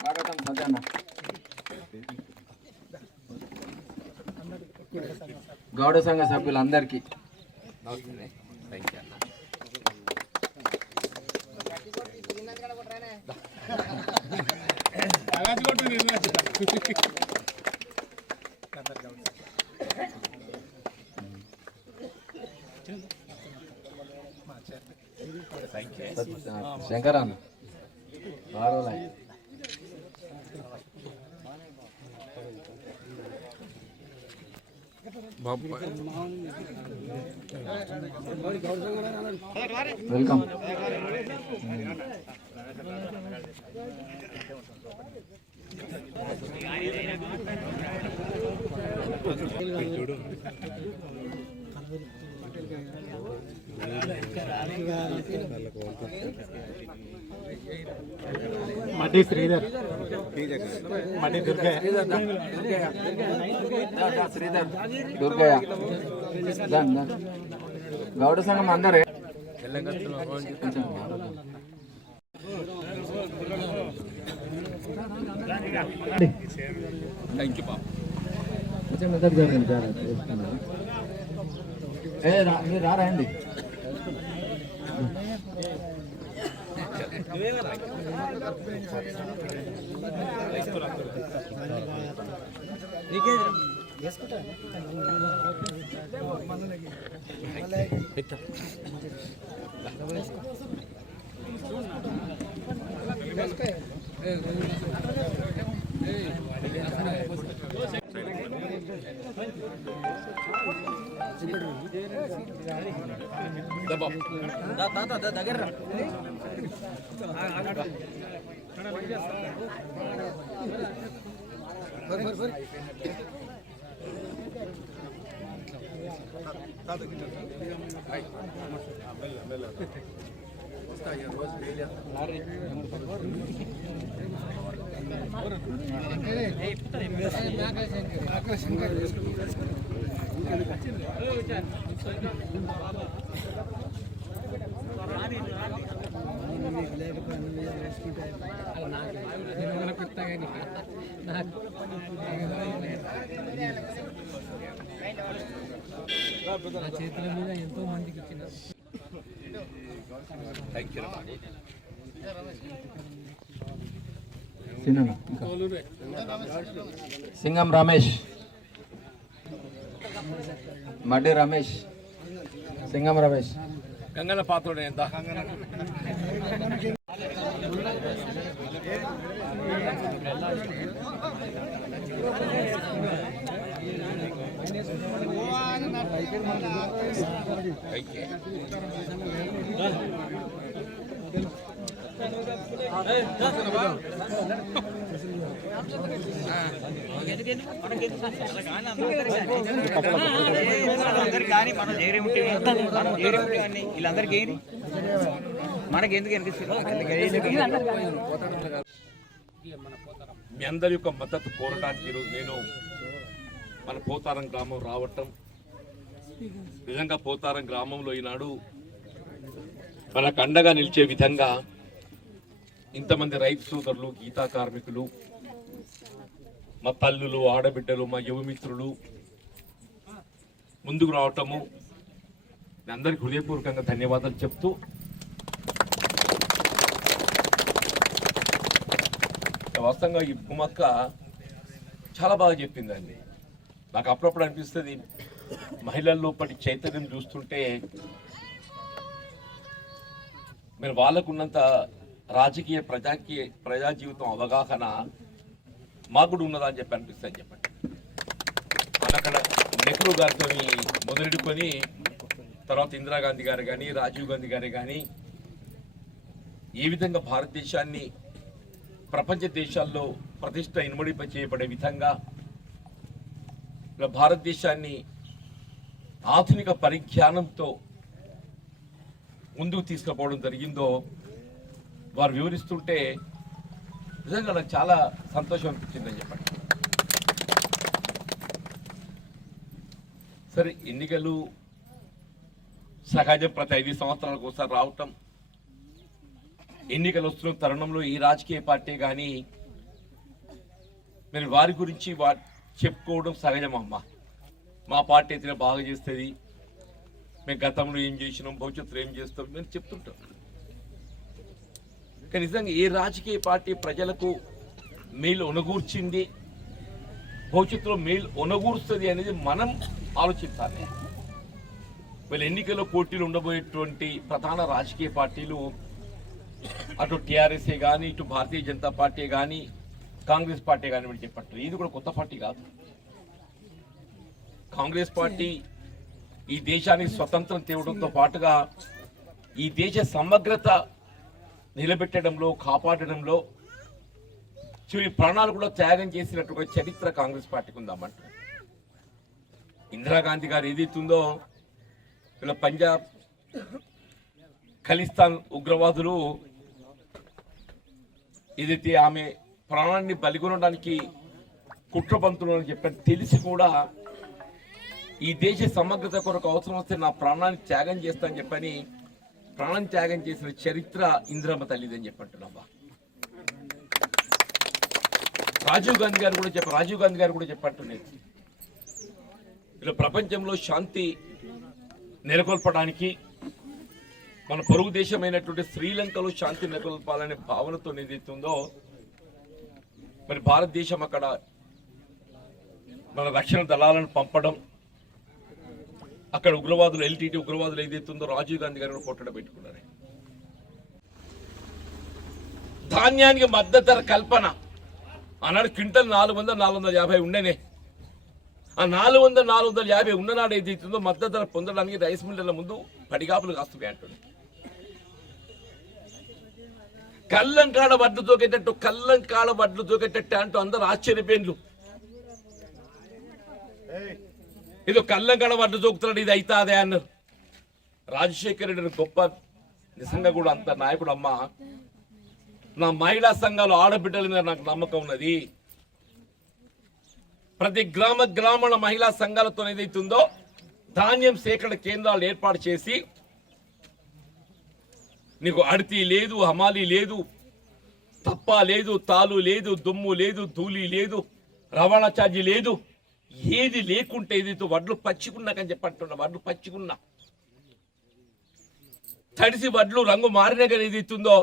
స్వాగతం సత్యన్న. గౌడ సంఘ సభ్యులందరికీ శంకరాన్న వెల్కమ్. మడ్డి శ్రీధర్, మడ్డి దుర్గయ్య, గౌడ సంఘం అందరే మీరు రారండి. దగ్గర చేతుల మీద ఎంతో మందికి ఇచ్చిన సింగం రమేష్, మడ్డి రమేష్, సింగం రమేష్, గంగన పాత్రుడు ఎంత కానీ మనం వీళ్ళందరికీ మనకెందుకు మీ అందరి యొక్క మద్దతు కోరడానికి ఈరోజు నేను మన పోతారం గ్రామం రావటం, నిజంగా పోతారం గ్రామంలో ఈనాడు మనకు అండగా నిలిచే విధంగా ఇంతమంది రైతు సోదరులు, గీతా కార్మికులు, మా తల్లులు, ఆడబిడ్డలు, మా యువమిత్రులు ముందుకు రావటము మీ అందరికీ హృదయపూర్వకంగా ధన్యవాదాలు చెప్తూ, వాస్తవంగా ఈ భూమక్క చాలా బాగా చెప్పిందండి. నాకు అప్పుడప్పుడు అనిపిస్తుంది మహిళల్లో పటి చైతన్యం చూస్తుంటే మీరు వాళ్ళకున్నంత రాజకీయ ప్రజా జీవితం అవగాహన మాకు కూడా ఉన్నదా అని చెప్పి అనిపిస్తుంది. చెప్పండి, మన అక్కడ నెహ్రూ గారితో మొదలెడుకొని తర్వాత ఇందిరాగాంధీ గారు కానీ, రాజీవ్ గాంధీ గారు కానీ ఏ విధంగా భారతదేశాన్ని ప్రపంచ దేశాల్లో ప్రతిష్ట ఇనుమడింప చేయబడే విధంగా భారతదేశాన్ని ఆధునిక పరిజ్ఞానంతో ముందుకు తీసుకుపోవడం జరిగిందో వారు వివరిస్తుంటే నిజంగా నాకు చాలా సంతోషం అనిపించిందని చెప్పండి. సరే, ఎన్నికలు సహజం, ప్రతి 5 సంవత్సరాలకు ఒకసారి రావటం ఎన్నికలు వస్తున్న తరుణంలో ఈ రాజకీయ పార్టీ కానీ మరి వారి గురించి చెప్పుకోవడం సహజమమ్మా. మా పార్టీ అయితే బాగా చేస్తుంది, మేము గతంలో ఏం చేసినాం, భవిష్యత్తులో ఏం చేస్తాం మేము చెప్తుంటాం. కానీ నిజంగా ఏ రాజకీయ పార్టీ ప్రజలకు మేలు ఒనగూర్చింది, భవిష్యత్తులో మేలు ఒనగూరుస్తుంది అనేది మనం ఆలోచించాలి. వీళ్ళ ఎన్నికల్లో పోటీలు ఉండబోయేటువంటి ప్రధాన రాజకీయ పార్టీలు అటు టీఆర్ఎస్ఏ కానీ, ఇటు భారతీయ జనతా పార్టీ కానీ, కాంగ్రెస్ పార్టీ కానీ వీళ్ళు చెప్పట్టు. ఇది కూడా కొత్త పార్టీ కాదు. కాంగ్రెస్ పార్టీ ఈ దేశానికి స్వతంత్రం తేవడంతో పాటుగా ఈ దేశ సమగ్రత నిలబెట్టడంలో, కాపాడడంలో చివరి ప్రాణాలు కూడా త్యాగం చేసినట్టుగా చరిత్ర కాంగ్రెస్ పార్టీకి ఉందామంట. ఇందిరాగాంధీ గారు ఏదైతుందో ఇలా పంజాబ్ ఖలిస్తాన్ ఉగ్రవాదులు ఏదైతే ఆమె ప్రాణాన్ని బలిగొనడానికి కుట్రపంతులు అని చెప్పని తెలిసి కూడా ఈ దేశ సమగ్రత కొరకు అవసరం వస్తే నా ప్రాణాన్ని త్యాగం చేస్తా అని చెప్పని ప్రాణం త్యాగం చేసిన చరిత్ర ఇందిరమ్మ తల్లిదని చెప్పంటున్నావా. రాజీవ్ గాంధీ గారు కూడా చెప్పంటున్నారు ఇలా ప్రపంచంలో శాంతి నెలకొల్పడానికి మన పొరుగు దేశమైనటువంటి శ్రీలంకలో శాంతి నెలకొల్పాలనే భావనతో ఏదైతుందో మరి భారతదేశం అక్కడ మన రక్షణ దళాలను పంపడం, అక్కడ ఉగ్రవాదులు ఎల్టీటీ ఉగ్రవాదులు ఏదైతుందో రాజీవ్ గాంధీ గారు కొట్టడం పెట్టుకున్నారు. ధాన్యానికి మద్దతు ధర కల్పన ఆనాడు క్వింటల్ 400-450 ఉండేనే. ఆ 400-450 ఉన్ననాడు ఏదైతుందో మద్దతు ధర పొందడానికి రైస్ మిల్లర్ల ముందు పడిగాపులు కాస్తున్నాయి అంటుంది. కళ్ళం కాడ వడ్లు తోకేటట్టు అంటూ అందరూ ఆశ్చర్యపోయిండ్లు. ఇది కళ్ళం కాడ వడ్లు తోకుతున్నాడు, ఇది అవుతాదే అన్నారు. రాజశేఖర రెడ్డి గొప్ప నిజంగా కూడా అంత నాయకుడు అమ్మ. నా మహిళా సంఘాలు ఆడబిడ్డల మీద నాకు నమ్మకం ఉన్నది. ప్రతి గ్రామాల మహిళా సంఘాలతో ఏదైతుందో ధాన్యం సేకరణ కేంద్రాలు ఏర్పాటు చేసి నీకు అడితి లేదు, హమాలి లేదు, తప్ప లేదు, తాలు లేదు, దుమ్ము లేదు, ధూళి లేదు, రవాణా ఛార్జీ లేదు, ఏది లేకుంటే ఏదైతే వడ్లు పచ్చికున్నాకని చెప్పంటున్నా. వడ్లు పచ్చికున్నా తడిసి వడ్లు రంగు మారిన కానీ ఏదైతుందో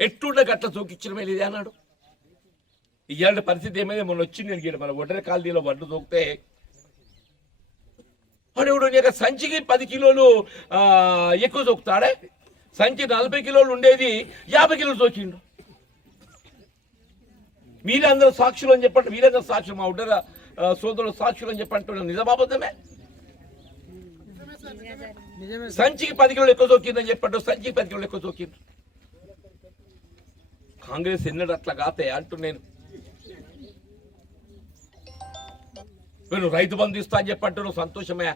ఎట్లుండక అట్లా తోకిచ్చడమే లేదే అన్నాడు. ఇలాంటి పరిస్థితి ఏమైనా మొన్న వచ్చింది అడిగాడు. మన ఒడ్డర కాలనీలో వడ్లు తోకితే వాడు సంచికి 10 కిలోలు ఎక్కువ తోకుతాడే. సంచి 40 కిలోలు ఉండేది 50 కిలోలు తోచిండు. మీరందరూ సాక్షులు అని చెప్పండి, మీరందరూ సాక్షులు, మా ఉడ్డర సోదరులు సాక్షులు అని చెప్పంటున్నాను. నిజాబాబద్దమే. సంచికి 10 కిలోలు ఎక్కువ తోకిందని చెప్పండు, సంచికి 10 కిలోలు ఎక్కువ తోకిండు. కాంగ్రెస్ ఎన్నడూ అట్లా కాతే అంటూ నేను రైతు బంధు ఇస్తా అని చెప్పంటున్నావు. సంతోషమే.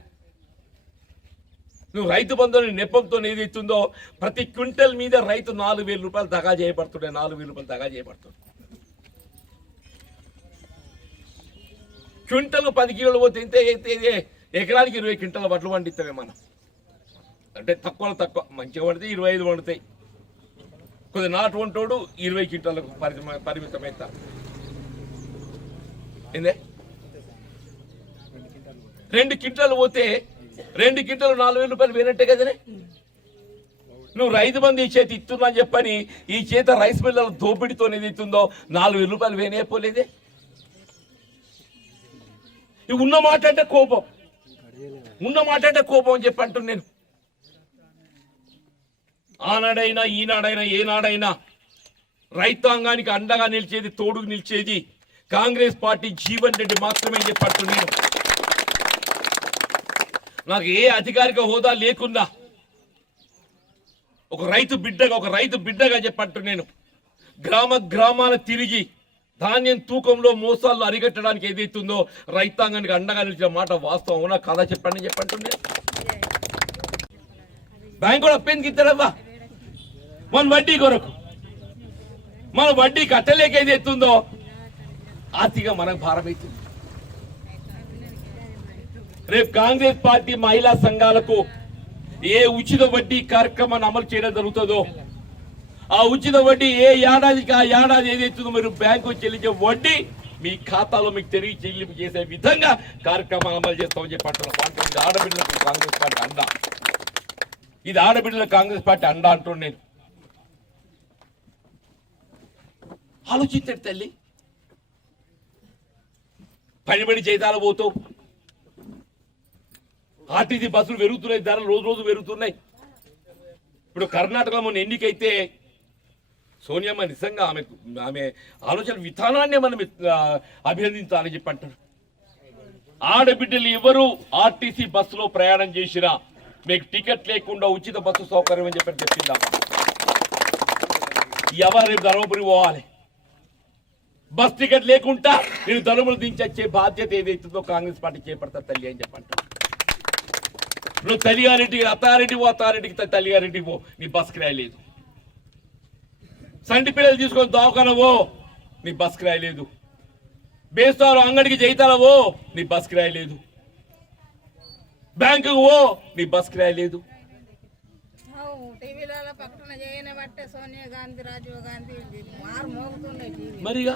నువ్వు రైతు బంధుని నెపంతో ఏదైతుందో ప్రతి క్వింటల్ మీద రైతు 4,000 రూపాయలు దగా చేయబడుతుండే. 4,000 రూపాయలు దగా చేయబడుతుంది. క్వింటల్ 10 కిలోలు పోతే ఇంతే ఎకరానికి 20 క్వింటల్ వడ్లు పండిస్తామే మనం. అంటే తక్కువ మంచిగా పడితే 25 పండుతాయి. కొద్ది నాటు వంటోడు 20 క్వింటాలకు పరిమితమవుతారు. ఏందే 2 క్వింటాలు పోతే 2 క్వింటాలు 4,000 రూపాయలు వేనట్టే కదనే. నువ్వు రైతు బంధు ఈ చేతి ఇస్తున్నా అని చెప్పని ఈ చేత రైస్ మిల్లర్ల దోపిడితో ఏది ఇస్తుందో 4,000 రూపాయలు వేనేపోలేదే. ఇవి ఉన్న మాట అంటే కోపం అని చెప్పి అంటున్నాను నేను. ఆనాడైనా ఈనాడైనా ఏనాడైనా రైతాంగానికి అండగా నిలిచేది, తోడుకు నిలిచేది కాంగ్రెస్ పార్టీ జీవన్ రెడ్డి మాత్రమే చెప్పట్టు. నేను నాకు ఏ అధికారిక హోదా లేకున్నా ఒక రైతు బిడ్డగా చెప్పట్టు నేను గ్రామాల తిరిగి ధాన్యం తూకంలో మోసాలు అరికట్టడానికి ఏదైతుందో రైతాంగానికి అండగా నిలిచిన మాట వాస్తవం అవునా కాదా చెప్పండి చెప్పంటుండే. బ్యాంకు కూడా అప్పేందుకు ఇస్తాడమ్మా మన వడ్డీ కొరకు. మన వడ్డీ కట్టలేక ఏదైతుందో ఆర్థిక మనకు భారమవుతుంది. రేపు కాంగ్రెస్ పార్టీ మహిళా సంఘాలకు ఏ ఉచిత వడ్డీ కార్యక్రమాన్ని అమలు చేయడం జరుగుతుందో ఆ ఉచిత వడ్డీ ఏ ఏడాదికి ఆ ఏడాది ఏదైతుందో మీరు బ్యాంకు చెల్లించే వడ్డీ మీ ఖాతాలో మీకు తిరిగి చెల్లింపు చేసే విధంగా కార్యక్రమాలు అమలు చేస్తామని చెప్పి అంటున్నాను. ఇది ఆడబిడ్డలకు కాంగ్రెస్ పార్టీ అండా, ఇది ఆడబిడ్డలకు కాంగ్రెస్ పార్టీ అండా అంటున్నాను నేను. ఆలోచించండి తల్లి, పనిబడి జీతాలు పోతావు, ఆర్టీసీ బస్సులు పెరుగుతున్నాయి, ధరలు రోజు రోజు పెరుగుతున్నాయి. ఇప్పుడు కర్ణాటకలో మొన్న ఎన్నికైతే సోనియమ్మ నిజంగా ఆమె ఆలోచన విధానాన్ని మనం అభినందించాలని చెప్పి అంటారు. ఆడబిడ్డలు ఎవరు ఆర్టీసీ బస్సులో ప్రయాణం చేసినా మీకు టికెట్ లేకుండా ఉచిత బస్సు సౌకర్యం అని చెప్పి చెప్పిందా. ఎవరు రేపు ధర్మపురి పోవాలి, బస్ టికెట్ లేకుండా నేను ధర్మపురి దించొచ్చే బాధ్యత ఏదైతుందో కాంగ్రెస్ పార్టీ చేపడతా తల్లి అని చెప్పంటారు. నువ్వు తల్లిగారింటికి అత్తారింటికి తల్లిగారింటికి పో, నీ బస్ కిరాయి లేదు. సంటి పిల్లలు తీసుకొని దవాఖానవో, నీ బస్ కిరాయి లేదు. బేస్తాలు అంగడికి జైతాలవో, నీ బస్ కిరాయి లేదు. బ్యాంకుకు ఓ, నీ బస్ కిరాయి లేదు. టీవీలలో ప్రకటన చేయనబట్టే సోనియా గాంధీ, రాజీవ్ గాంధీ మారు మోగుతున్నాయి. మరిగా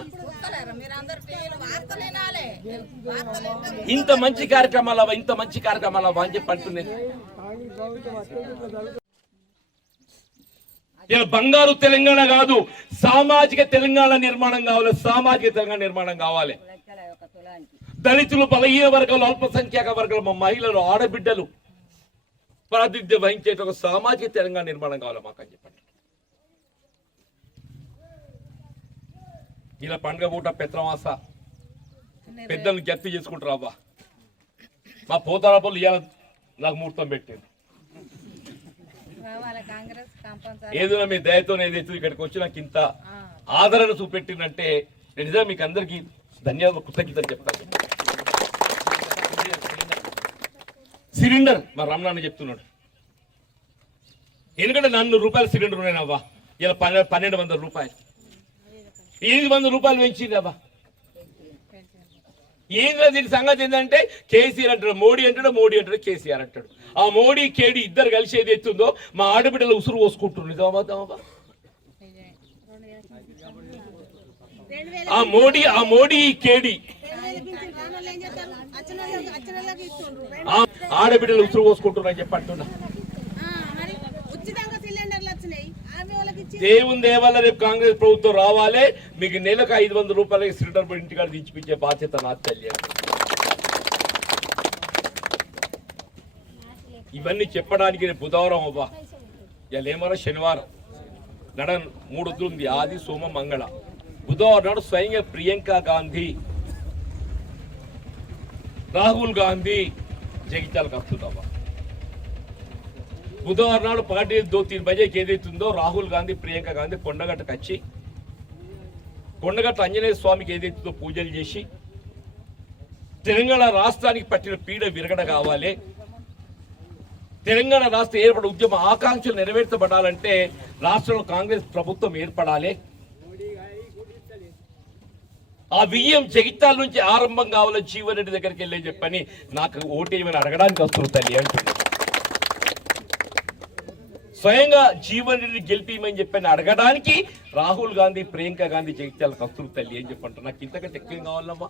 మీరందరూ టీవీలో వార్తలు వినాలి. ఇంత మంచి కార్యక్రమాలు అని చెప్పి అంటున్నాను. ఇలా బంగారు తెలంగాణ కాదు, సామాజిక తెలంగాణ నిర్మాణం కావాలి. సామాజిక తెలంగాణ నిర్మాణం కావాలి. దళితులు, బలహీన వర్గాలు, అల్పసంఖ్యాక వర్గాలు, మా మహిళలు, ఆడబిడ్డలు ప్రాతినిధ్యం వహించే ఒక సామాజిక తెలంగాణ నిర్మాణం కావాలి మాకని చెప్పండి. ఇలా పండుగ పూట పెత్రమాస పెద్దలను జప్తు చేసుకుంటారు. అవ్వ మా పోతారాపల్లి ఇవాళ నాకు ముహూర్తం పెట్టింది. ఏదో మీ దయతో ఏదైతే ఇక్కడికి వచ్చి నాకు ఇంత ఆదరణ చూపెట్టిందంటే నేను నిజంగా మీకు అందరికీ ధన్యవాదాలు, కృతజ్ఞతలు చెప్తాను. సిలిండర్ మా రమణాన్ని చెప్తున్నాడు, ఎందుకంటే 400 రూపాయల సిలిండర్ ఉన్నాయనవ్వా, ఇలా 1200 రూపాయలు, 800 రూపాయలు పెంచిందవ్వా. ఏంద్రా దీని సంగతి ఏంటంటే కేసీఆర్ అంటాడు, మోడీ అంటాడు, కేసీఆర్ అంటాడు. ఆ మోడీ కేడీ ఇద్దరు కలిసి ఏది ఎత్తుందో మా ఆడబిడ్డలు ఉసురు పోసుకుంటున్నారు. నిజమా? ఆ మోడీ కేడీ ఆడబిడ్డలు ఉసురు పోసుకుంటున్నారని చెప్పి అంటున్నా. దేవుని దేవల్ల రేపు కాంగ్రెస్ ప్రభుత్వం రావాలి, మీకు నెలకు 500 రూపాయలకి సిలిండర్ ఇంటికాడ దించిపించే బాధ్యత నాకు తెలియదు. ఇవన్నీ చెప్పడానికి రేపు బుధవారం అవ్వా, ఇలా ఏమన్నా శనివారం నడ 3 వద్దులు ఉంది, ఆది సోమ మంగళ. బుధవారం నాడు స్వయంగా ప్రియాంక గాంధీ, రాహుల్ గాంధీ జగిత్యాలకు వస్తుందవ్వా. బుధవారం నాడు 2-3 బజేకి ఏదైతుందో రాహుల్ గాంధీ, ప్రియాంక గాంధీ కొండగట్టకు వచ్చి కొండగట్ట ఆంజనేయ స్వామికి ఏదైతుందో పూజలు చేసి తెలంగాణ రాష్ట్రానికి పట్టిన పీడ విరగడ కావాలి. తెలంగాణ రాష్ట్ర ఏర్పడే ఉద్యమ ఆకాంక్షలు నెరవేర్చబడాలంటే రాష్ట్రంలో కాంగ్రెస్ ప్రభుత్వం ఏర్పడాలి. ఆ విజయం జగిత్యాల నుంచి ఆరంభం కావాలని జీవన్ రెడ్డి దగ్గరికి వెళ్ళని చెప్పని నాకు ఓటేయమని అడగడానికి వస్తుంది తల్లి అంటుంది. స్వయంగా జీవన్ రెడ్డి గెలిపిమని చెప్పని అడగడానికి రాహుల్ గాంధీ, ప్రియాంక గాంధీ జగిత్యాలకు వస్తుంది తల్లి అని చెప్పంటారు. నాకు ఇంతకంటే ఎక్కువ కావాలమ్మా.